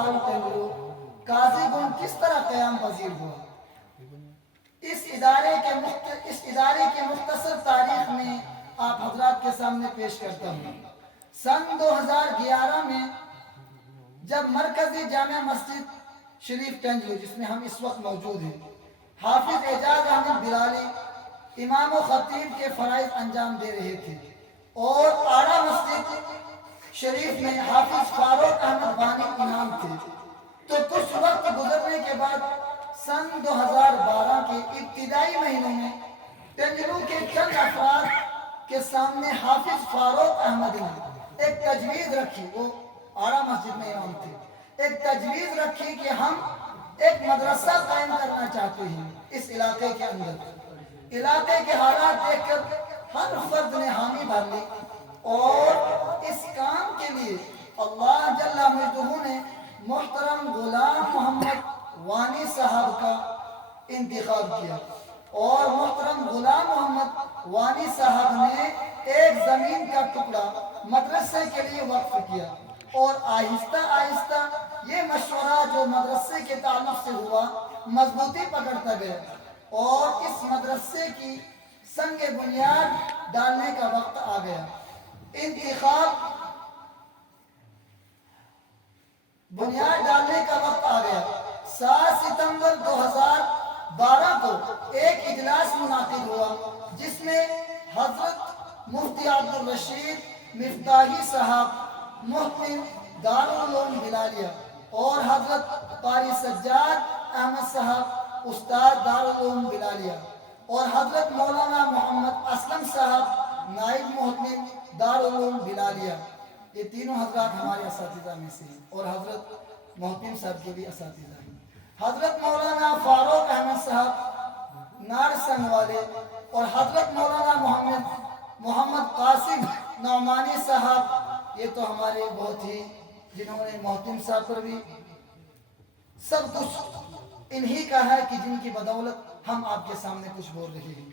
لال ٹنگلو قاضی گن کس طرح قیام پذیر ہوا؟ اس ادارے کے مختصر تاریخ میں آپ حضرات کے سامنے پیش کرتا ہوں۔ سن 2011 میں جب مرکزی جامع مسجد شریف ٹنگلو جس میں ہم اس وقت موجود ہیں، حافظ اعجاز احمد بلالی امام و خطیب کے فرائض انجام دے رہے تھے، اور آڑا مسجد شریف میں حافظ فاروق احمد وانی امام تھے، تو کچھ وقت گزرنے کے بعد سن 2012 کے ابتدائی مہینوں میں ٹنگلو کے چند افراد کے سامنے حافظ فاروق احمد نے ایک تجویز رکھی، وہ آڑا مسجد میں امام تھے، ایک تجویز رکھی کہ ہم ایک مدرسہ قائم کرنا چاہتے ہیں اس علاقے کے اندر۔ علاقے کے حالات دیکھ کر ہر فرد نے حامی بھر لی، اور اس کام کے لیے اللہ جل مجدہ نے محترم غلام محمد وانی صاحب کا انتخاب کیا، اور محترم غلام محمد وانی صاحب نے ایک زمین کا ٹکڑا مدرسے کے لیے وقف کیا، اور آہستہ آہستہ یہ مشورہ جو مدرسے کے تعلق سے ہوا مضبوطی پکڑتا گیا، اور اس مدرسے کی سنگ بنیاد ڈالنے کا وقت آ گیا۔ بنیاد ڈالنے کا وقت آ گیا۔ 7 ستمبر 2012 کو ایک اجلاس منعقد ہوا جس میں حضرت مفتی عبدالرشید مفتاحی صاحب محتم دارالعلوم بلالیہ، اور حضرت قاری سجاد احمد صاحب استاد دارالعلوم بلالیہ، اور حضرت مولانا محمد اسلم صاحب نائب محتم دارالعلوم بلالیہ، یہ تینوں حضرات ہمارے اساتذہ میں سے ہیں، اور حضرت محتم صاحب کے بھی اساتذہ ہیں۔ حضرت مولانا فاروق احمد صاحب نارسنگ والے، اور حضرت مولانا محمد قاسم نعمانی صاحب، یہ تو ہمارے بہت ہی جنہوں نے محتم صاحب پر بھی سب کچھ انہی کا ہے کہ جن کی بدولت ہم آپ کے سامنے کچھ بول رہے ہیں۔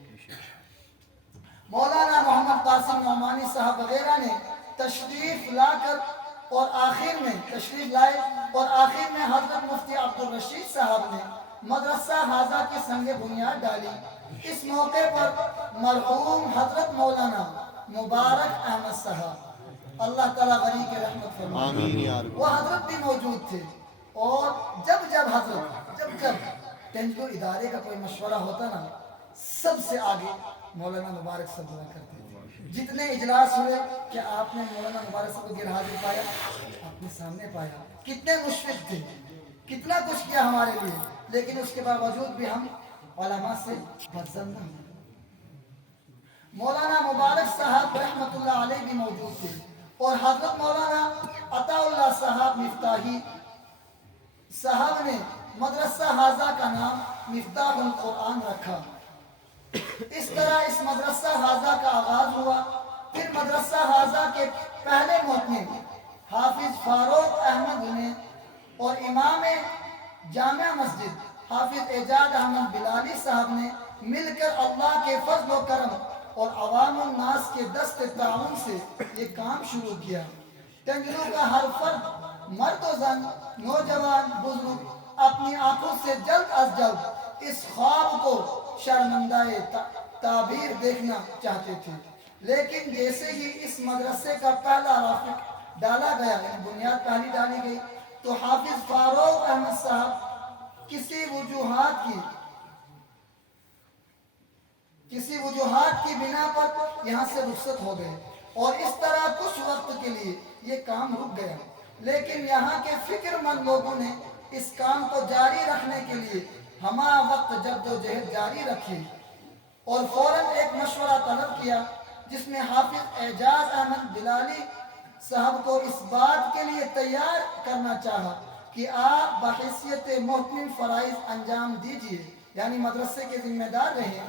مولانا محمد قاسم نعمانی صاحب وغیرہ نے تشریف لائے، اور آخر میں حضرت مفتی عبدالرشید صاحب نے مدرسہ حاضہ کی سنگ بنیاد ڈالی۔ اس موقع پر مرحوم حضرت مولانا مبارک احمد صاحب، اللہ تعالیٰ غنی کے رحمت فرمائے، وہ حضرت بھی موجود تھے، اور جب ٹنگلو ادارے کا کوئی مشورہ ہوتا نا، سب سے آگے مولانا مبارک صاحب ہوا کرتے تھے۔ جتنے اجلاس ہوئے کہ آپ نے مولانا مبارک صاحب کو گر حاضر پایا، آپ نے سامنے پایا، کتنے مشفق تھے، کتنا کچھ کیا ہمارے لیے، لیکن اس کے باوجود بھی ہم علماء سے بدظن نہ ہوئے۔ مولانا مبارک صاحب رحمت اللہ علیہ بھی موجود تھے، اور حضرت مولانا عطا اللہ صاحب مفتاحی صاحب نے مدرسہ حاضہ کا نام مفتاح القرآن رکھا۔ اس طرح اس مدرسہ حاضہ کا آغاز ہوا۔ پھر مدرسہ حاضہ کے پہلے محتمم حافظ فاروق احمد نے اور امام جامع مسجد حافظ اعجاز احمد بلالی صاحب نے مل کر اللہ کے فضل و کرم اور عوام الناس کے دست تعاون سے یہ کام شروع کیا۔ ٹنگلو کا ہر فرد، مرد و زن، نوجوان بزرگ، اپنی آنکھوں سے جلد از جلد اس خواب کو شرمندہ تعبیر دیکھنا چاہتے تھے، لیکن جیسے ہی اس مدرسے کا پہلا رافق ڈالا گیا، یعنی بنیاد پہلی ڈالی گئی، تو حافظ فاروق احمد صاحب کسی وجوہات کی بنا پر یہاں سے رخصت ہو گئے، اور اس طرح کچھ وقت کے لیے یہ کام رک گیا، لیکن یہاں کے فکر مند لوگوں نے اس کام کو جاری رکھنے کے لیے ہمہ وقت جدوجہد جاری رکھی، اور فوراً ایک مشورہ طلب کیا جس میں حافظ اعجاز احمد بلالی صاحب کو اس بات کے لیے تیار کرنا چاہا کہ آپ بحیثیت محتمم فرائض انجام دیجئے، یعنی مدرسے کے ذمہ دار رہے،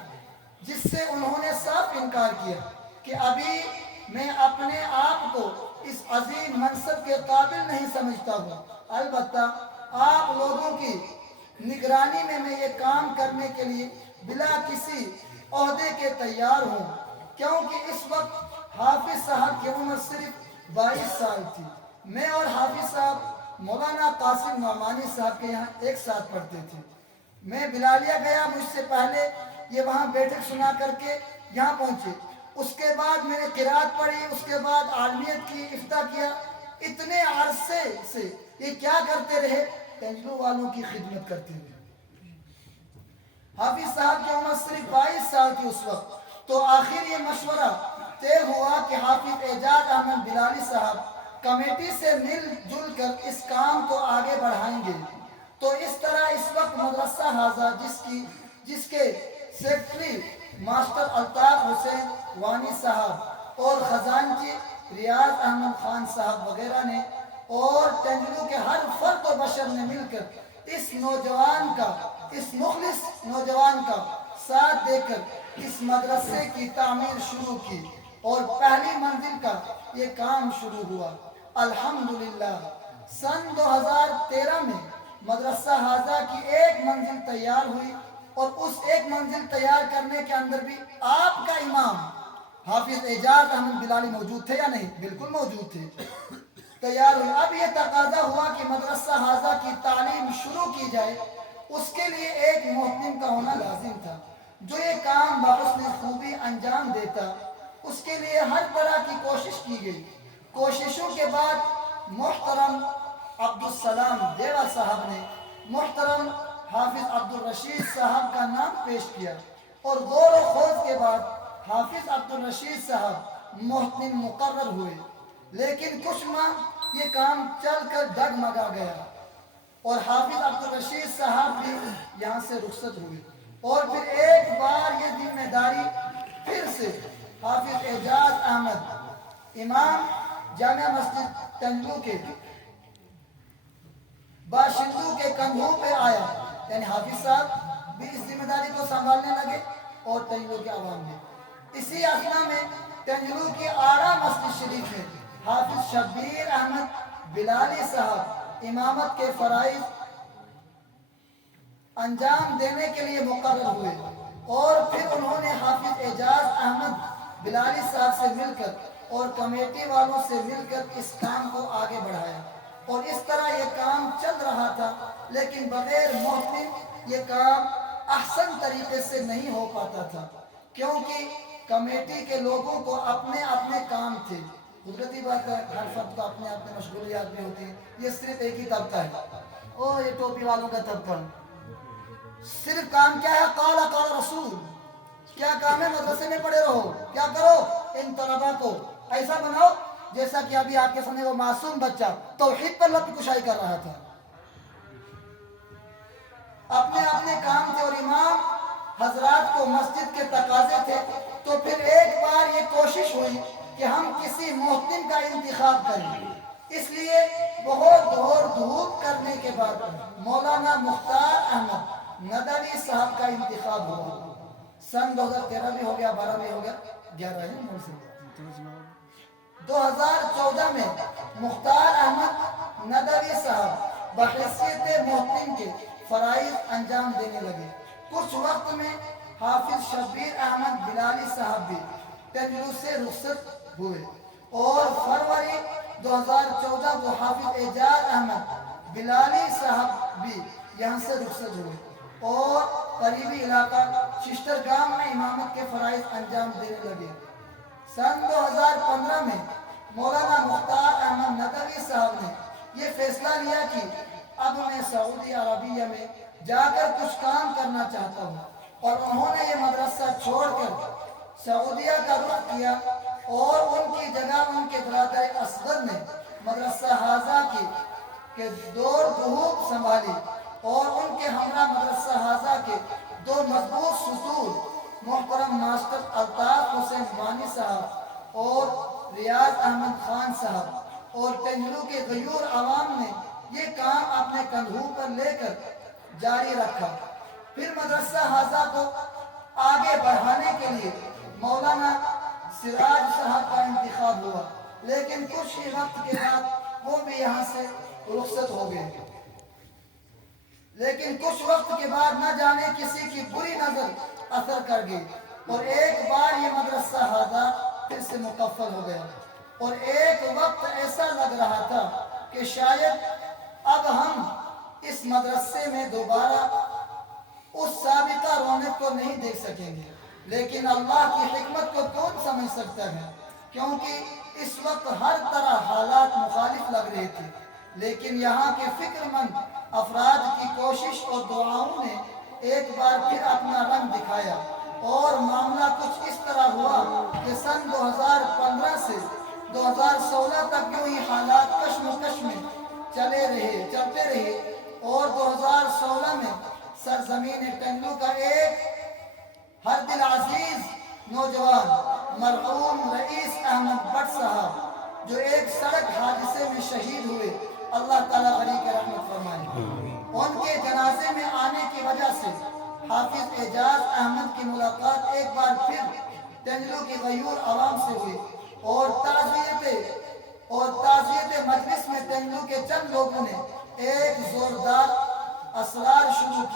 جس سے انہوں نے صاف انکار کیا کہ ابھی میں اپنے آپ کو اس عظیم منصب کے قابل نہیں سمجھتا ہوں، البتہ آپ لوگوں کی نگرانی میں یہ کام کرنے کے لیے بلا کسی عہدے کے تیار ہوں، کیونکہ اس وقت حافظ صاحب کی عمر صرف 22 سال تھی۔ میں اور حافظ صاحب مولانا قاسم نعمانی صاحب کے یہاں ایک ساتھ پڑھتے تھے. میں بلالیہ گیا, مجھ سے پہلے یہ وہاں بیٹھک سنا کر کے یہاں پہنچے. اس کے بعد میں نے قرات پڑھی, اس کے بعد عالمیت کی, افتاء کیا. اتنے عرصے سے یہ کیا کرتے رہے؟ تنجلو والوں کی خدمت کرتے رہے. حافظ صاحب کی عمر صرف 22 سال تھی اس وقت. تو آخر یہ مشورہ طے ہوا کہ حافظ اعجاز احمد بلالی صاحب کمیٹی سے مل جل کر اس کام کو آگے بڑھائیں گے. تو اس طرح اس وقت مدرسہ حاضہ جس کے سیکرٹری ماسٹر الطاف حسین وانی صاحب اور خزانچی ریاض احمد خان صاحب وغیرہ نے اور تنجلو کے ہر فرد و بشر نے مل کر اس مخلص نوجوان کا ساتھ دے کر اس مدرسے کی تعمیر شروع کی اور پہلی منزل کا یہ کام شروع ہوا. الحمدللہ سن 2013 میں مدرسہ حاضہ کی ایک منزل تیار ہوئی اور اس ایک منزل تیار کرنے کے اندر بھی آپ کا امام حافظ اعجاز احمد بلالی موجود تھے یا نہیں؟ بالکل موجود تھے. تیار ہوئی. اب یہ تقاضا ہوا کہ مدرسہ حاضہ کی تعلیم شروع کی جائے. اس کے لیے ایک محتم کا ہونا لازم تھا جو یہ کام بحسن خوبی انجام دیتا. اس کے لیے ہر طرح کی کوشش کی گئی. کوششوں کے بعد محترم عبدالسلام دیوا صاحب نے محترم حافظ عبدالرشید صاحب کا نام پیش کیا اور غور و خوض کے بعد حافظ عبدالرشید صاحب محتم مقرر ہوئے. لیکن کچھ ماہ یہ کام چل کر ڈگمگا گیا اور حافظ عبدالرشید صاحب بھی یہاں سے رخصت ہوئے اور پھر ایک بار یہ ذمہ داری پھر سے حافظ اعجاز احمد امام جامع مسجد تنجلو کے باشندوں کے کندھوں پہ آیا. یعنی حافظ صاحب بھی اس ذمہ داری کو سنبھالنے لگے اور تنجلو کے عوام میں. اسی اثنا میں تنجلو کی آرا مسجد شریف میں حافظ شبیر احمد بلالی صاحب امامت کے فرائض انجام دینے کے لیے مقرر ہوئے اور پھر انہوں نے حافظ اعجاز احمد بلالی صاحب سے مل کر اور کمیٹی والوں سے مل کر اس کام کو آگے بڑھایا اور اس طرح یہ کام چل رہا تھا. لیکن بغیر محتم یہ کام احسن طریقے سے نہیں ہو پاتا تھا کیونکہ کمیٹی کے لوگوں کو اپنے اپنے کام تھے. قدرتی بات ہے, ہر فرد کو اپنے اپنے مشغولیات بھی ہوتی ہیں. یہ صرف ایک ہی طبقہ ہے, اور یہ ٹوپی والوں کا طبقہ. صرف کام کیا ہے؟ قال قال رسول. کیا کام ہے؟ مدرسے میں پڑے رہو. کیا کرو؟ ان طلبا کو ایسا بناؤ جیسا کہ ابھی آپ کے سامنے وہ معصوم بچہ توحید پر لب کشائی کر رہا تھا. اپنے اپنے کام تھے اور امام حضرات کو مسجد کے تقاضے تھے. تو پھر ایک بار یہ کوشش ہوئی کہ ہم کسی محتم کا انتخاب کریں. اس لیے بہت دوڑ دھوپ کرنے کے بعد مولانا مختار احمد ندوی صاحب کا انتخاب ہوا. سن 2013 بھی ہو گیا, 12 بھی ہو گیا, 11 ہے. 2014 میں مختار احمد ندوی صاحب بحیثیت محتم کے فرائض انجام دینے لگے. کچھ وقت میں حافظ شبیر احمد بلالی صاحب بھی تنجلو سے رخصت ہوئے اور فروری 2014 کو حافظ اعجاز احمد بلالی صاحب بھی یہاں سے رخصت ہوئے اور قریبی علاقہ ششترگام میں امامت کے فرائض انجام دینے لگے. سن 2015 میں مولانا مختار احمد ندوی صاحب نے یہ فیصلہ لیا کہ اب میں سعودی عربیہ میں جا کر کچھ کام کرنا چاہتا ہوں, اور انہوں نے یہ مدرسہ چھوڑ کر سعودیہ کا رخ کیا اور ان کی جگہ ان کے برادر اصغر نے مدرسہ حاضہ کے دور دھوپ سنبھالی اور ان کے ہمراہ مدرسہ حاضہ کے 2 مضبوط ستون محترم ماسٹر الطاف حسین وانی صاحب اور ریاض احمد خان صاحب اور تنجلو کے غیور عوام نے یہ کام اپنے کندھوں پر لے کر جاری رکھا. پھر مدرسہ حاضہ کو آگے بڑھانے کے لیے مولانا سراج صاحب کا انتخاب ہوا, لیکن کچھ ہی وقت کے بعد وہ بھی یہاں سے رخصت ہو گئے. لیکن کچھ وقت کے بعد نہ جانے کسی کی بری نظر اثر کر گئی اور ایک بار یہ مدرسہ حاضہ پھر سے مکفل ہو گیا. اور ایک وقت ایسا لگ رہا تھا کہ شاید اس مدرسے میں دوبارہ اس سابقہ رونق کو نہیں دیکھ سکیں گے، لیکن اللہ کی حکمت کو کون سمجھ سکتا ہے؟ کیونکہ اس وقت ہر طرح حالات مخالف لگ رہے تھے، لیکن یہاں کے فکر مند افراد کی کوشش اور دعاؤں نے ایک بار پھر اپنا رنگ دکھایا، اور معاملہ کچھ اس طرح ہوا کہ سن 2015 سے 2016 تک یوں ہی حالات کشمکش میں چلتے رہے، اور 2016 میں سرزمین ٹنگلو کا ایک ہر دل عزیز نوجوان مرحوم رئیس احمد بٹ صاحب جو ایک سڑک حادثے میں شہید ہوئے، اللہ تعالیٰ غریق رحمت فرمائے، ان کے جنازے میں آنے کی وجہ سے حافظ اعجاز احمد کی ملاقات ایک بار پھر ٹنگلو کی غیور عوام سے ہوئی، اور تعزیت مجلس میں ٹنگلو کے چند لوگوں نے ایک زوردار اصرار شروع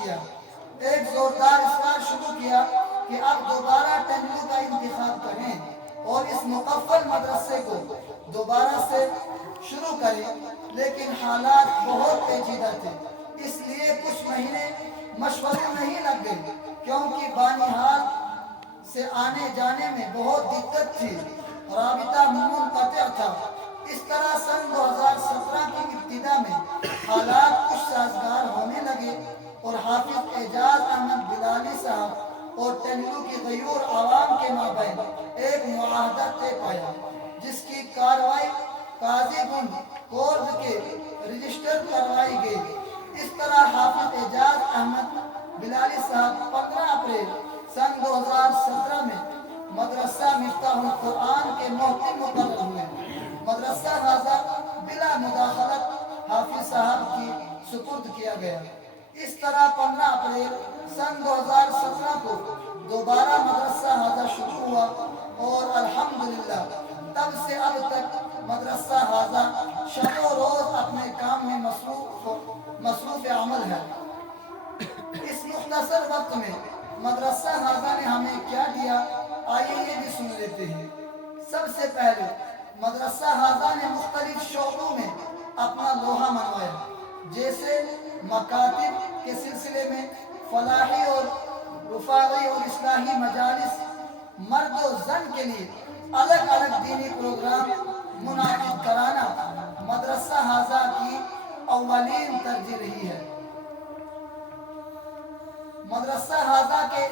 کیا کہ اب دوبارہ ٹنگلو کا انتخاب کریں اور اس مقفل مدرسے کو دوبارہ سے شروع کریں، لیکن حالات بہت پیچیدہ تھے، اس لیے کچھ مہینے مشورے نہیں لگ گئے، کیونکہ بانہال سے آنے جانے میں بہت دقت تھی، رابطہ منقطع تھا۔ اس طرح سن 2017 کی ابتدا میں حالات کچھ سازگار ہونے لگے، اور حافظ اعجاز احمد بلالی صاحب اور ٹنگلو کی غیور عوام کے مابین ایک معاہدہ طے پایا، جس کی کارروائی قاضی گنج کورٹ کے رجسٹر کروائی گئی۔ اس طرح حافظ اعجاز احمد بلالی صاحب 15 اپریل سن 2017 میں مدرسہ مفتاح القرآن کے محتم مقرر ہوئے۔ مدرسہ حاضہ بلا مداخلت حافظ صاحب کی سپرد کیا گیا۔ اس طرح 15 اپریل سن 2017 کو دوبارہ مدرسہ حاضہ شروع ہوا، اور الحمدللہ تب سے اب تک مدرسہ حاضہ شب و روز اپنے کام میں مصروف عمل ہے۔ اس مختصر وقت میں مدرسہ حاضہ نے ہمیں کیا دیا، آئیے یہ بھی سن لیتے ہیں۔ سب سے پہلے مدرسہ حاضہ نے مختلف شعبوں میں اپنا لوہا منوایا، جیسے مکاتب کے سلسلے میں فلاحی اور رفاعی اور اصلاحی مجالس، مرد و زن کے لیے الگ الگ دینی پروگرام منعقد کرانا مدرسہ حاضہ کی اولین ترجیح رہی ہے۔ مدرسہ حاضہ کے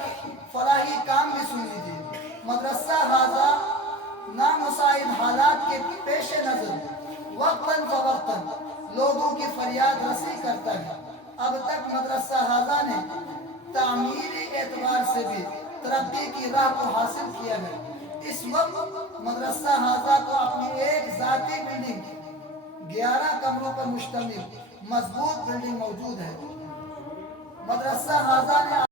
فلاحی کام بھی سن لیجیے۔ مدرسہ حاضہ نامساعد حالات کے پیش نظر وقتاً فوقتاً لوگوں کی فریاد رسی کرتا ہے۔ اب تک مدرسہ حاضہ نے تعمیری اعتبار سے بھی ترقی کی راہ کو حاصل کیا ہے۔ اس وقت مدرسہ حاضہ کو اپنی ایک ذاتی بلڈنگ 11 کمروں پر مشتمل مضبوط بلڈنگ موجود ہے۔ مدرسہ حاضہ نے